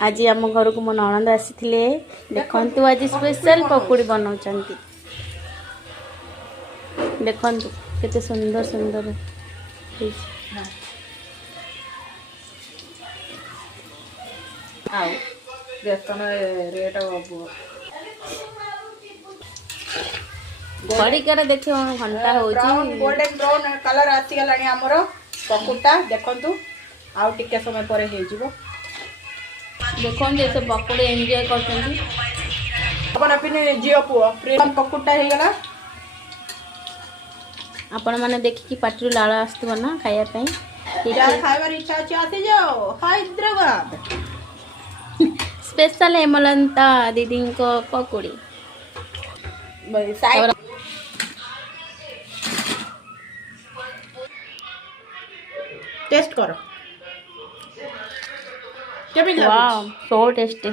आज आम घर को मो ननद आसी देखु आज स्पेशल पकोड़ी बनाऊंट देखु केते सुंदर सुंदर बेसन रेट खड़िकार देखिए घंटा गोल्डन ब्राउन कलर आसीगला आमर पकुड़ा देखु आउ टिके समय पर देखते से पकोड़ी एंजॉय कर झील पुओ पकुड़ा हो गला आपण मैंने देखिए पार्टी लाल आसो ना खायापी खाइबार इच्छा अच्छे आसी जाओ हैदराबाद स्पेशल हेमलता दीदी को पकोड़ी टेस्ट करो वाओ सो टेस्टी